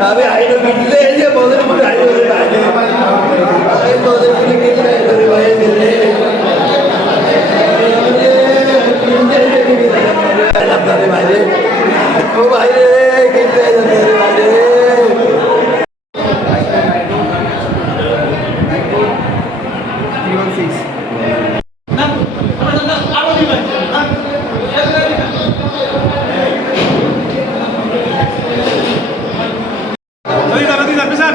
আমি আইলো কিনলে এই যে বদের মধ্যে আইলো রে ভাই এই বদের মধ্যে lên phía sân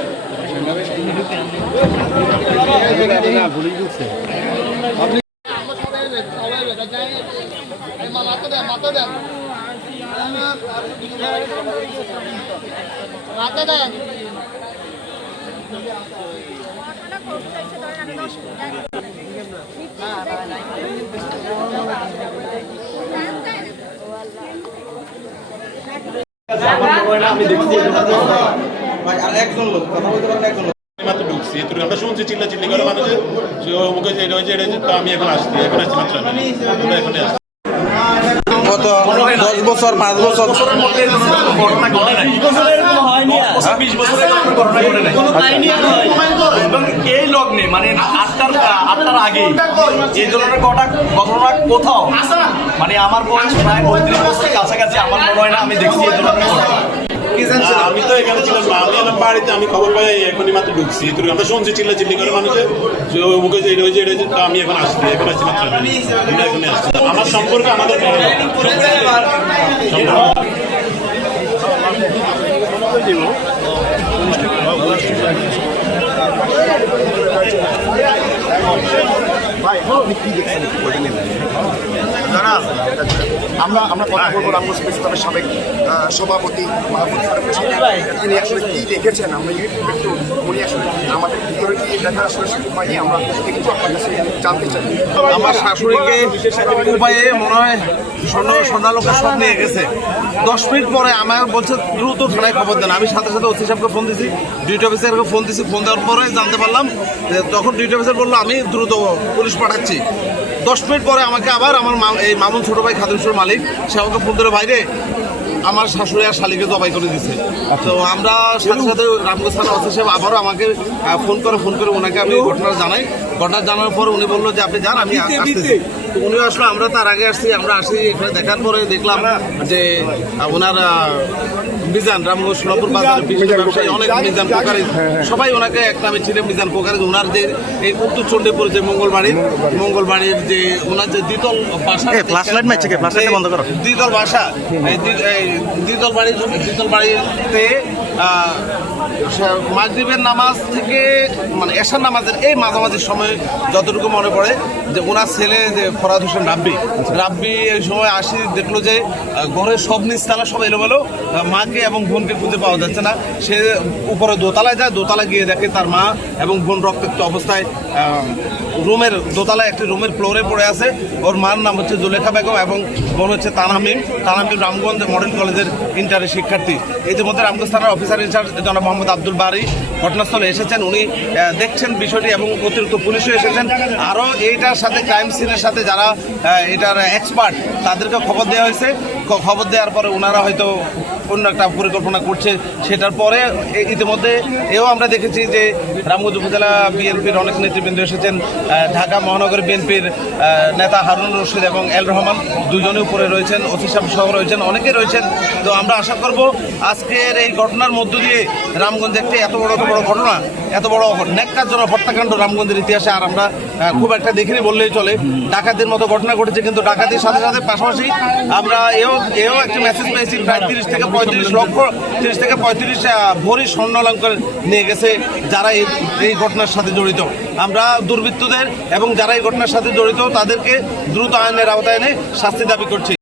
যে এতটুকু এলাকা এতটুকু এলাকাতে পারিস না ভুলে গেছে মাত্র ঢুকছি আমরা শুনছি চিল্লা চিল্লি করে মানুষের। যে মুখে যে এটা এটা তো আমি এখন আসছি এখন আসছি মাত্র আমরা এখানে আসছি। কত দশ বছর পাঁচ বছর। এই লগ্নে মানে আটটার আটটার আগে এই ধরনের ঘটনা ঘটনা কোথাও? মানে আমার বয়স প্রায় পঁয়ত্রিশ বছরের কাছাকাছি আমার মনে হয় না আমি দেখছি এই ধরনের ঘটনা। আমি তো এখানে ছিলাম আমি এলাম বাড়িতে আমি খবর পাই এখনই মাত্র ঢুকছি। তো আমরা শুনছি চিল্লা চিল্লি করে মানুষের। যে ও মুখে যে এটা হয়েছে এটা হয়েছে আমি এখন আসছি এখন আসছি মাত্র। আসছি। আমার সম্পর্কে আমাদের সম্পর্ক। আমরা আমরা কথা বলব রামগঞ্জ প্রেস ক্লাবের সাবেক সভাপতি মাহমুদ ফারুকের সাথে তিনি আসলে কি দেখেছেন? আমরা একটু উনি আসলে আমাদের ভিতরে কি দেখা আসলে সুযোগ পাইনি আমরা একটু আপনার কাছে জানতে চাই। আমার শাশুড়িকে উপায়ে মনে হয় স্বর্ণ স্বর্ণালোকের সব নিয়ে গেছে। দশ মিনিট পরে আমার বলছে দ্রুত থানায় খবর দেন। আমি সাথে সাথে ওসি সাহেবকে ফোন দিছি ডিউটি অফিসারকে ফোন দিছি। ফোন দেওয়ার পরে জানতে পারলাম যে তখন ডিউটি অফিসার বলল আমি দ্রুত পুলিশ পাঠাচ্ছি। দশ মিনিট পরে আমাকে আবার আমার এই মামুন ছোট ভাই খাদুসুর মালিক সে আমাকে ফোন করে বাইরে আমার শাশুড়ি আর শালিকে জবাই করে দিছে। তো আমরা সাথে সাথে রামগঞ্জ থানা অফিস সাহেব আবারও আমাকে ফোন করে ফোন করে ওনাকে আমি ঘটনা জানাই। ঘটনা জানার পর উনি বলল যে আপনি যান আমি আসতেছি। তো উনি আসলো আমরা তার আগে আসছি আমরা আসি এখানে দেখার পরে দেখলাম যে ওনার মিজান রামগঞ্জ সোনাপুর বাজারে বিশেষ ব্যবসায়ী অনেক মিজান পোকারি সবাই ওনাকে এক নামে ছিলেন মিজান পোকারি ওনার যে এই উত্তর চণ্ডীপুর যে মঙ্গলবাড়ির মঙ্গলবাড়ির যে ওনার যে দ্বিতল বাসা ফ্লাশ লাইট মারছে কে? বন্ধ করো। দ্বিতল বাসা এই দ্বি- এই দ্বিতল বাড়ির দ্বিতল বাড়িতে মাগরিবের নামাজ থেকে মানে এশার নামাজের এই মাঝামাঝি সময় যতটুকু মনে পড়ে যে ওনার ছেলে যে ফরাদ হোসেন রাব্বি। রাব্বি এই সময় আসি, দেখল যে ঘরের সব নিচ নিচতলা সব এলোমেলো মাকে এবং বোনকে খুঁজে পাওয়া যাচ্ছে না। সে উপরে দোতলায় যায় দোতলা গিয়ে দেখে তার মা এবং বোন রক্তাক্ত অবস্থায় রুমের দোতলায় একটি রুমের ফ্লোরে পড়ে আছে। ওর মার নাম হচ্ছে জুলেখা বেগম এবং বোন হচ্ছে তানহামিম তানহামিম রামগঞ্জ মডেল কলেজের ইন্টারের শিক্ষার্থী। ইতিমধ্যে রামগঞ্জ থানার অফিসার ইনচার্জ জনাব মোহাম্মদ আব্দুল বারি ঘটনাস্থলে এসেছেন। উনি দেখছেন বিষয়টি এবং অতিরিক্ত পুলিশও এসেছেন। আরও এইটার সাথে ক্রাইম সিনের সাথে যারা এটার এক্সপার্ট তাদেরকে খবর দেওয়া হয়েছে। খবর দেওয়ার পরে ওনারা হয়তো অন্য একটা পরিকল্পনা করছে, সেটার পরে ইতিমধ্যে এও আমরা দেখেছি যে রামগঞ্জ উপজেলা বিএনপির অনেক নেতৃবৃন্দ এসেছেন ঢাকা মহানগর বিএনপির নেতা হারুন রশিদ এবং এল রহমান দুজনে উপরে রয়েছেন সাহেব সহ রয়েছেন, অনেকে রয়েছেন। তো আমরা আশা করব আজকের এই ঘটনার মধ্য দিয়ে রামগঞ্জে একটি এত বড় বড় ঘটনা, এত বড় ন্যাক্কারজনক হত্যাকাণ্ড রামগঞ্জের ইতিহাসে আর আমরা খুব একটা দেখিনি বললেই চলে। ডাকাতির মতো ঘটনা ঘটেছে, কিন্তু ডাকাতির সাথে সাথে পাশাপাশি আমরা এও এও একটা মেসেজ পেয়েছি, প্রায় তিরিশ থেকে পঁয়ত্রিশ লক্ষ, তিরিশ থেকে পঁয়ত্রিশ ভরি স্বর্ণ অলঙ্কার নিয়ে গেছে যারা এই ঘটনার সাথে জড়িত। আমরা দুর্বৃত্তদের এবং যারা এই ঘটনার সাথে জড়িত তাদেরকে দ্রুত আইনের আওতায় এনে শাস্তি দাবি করছি।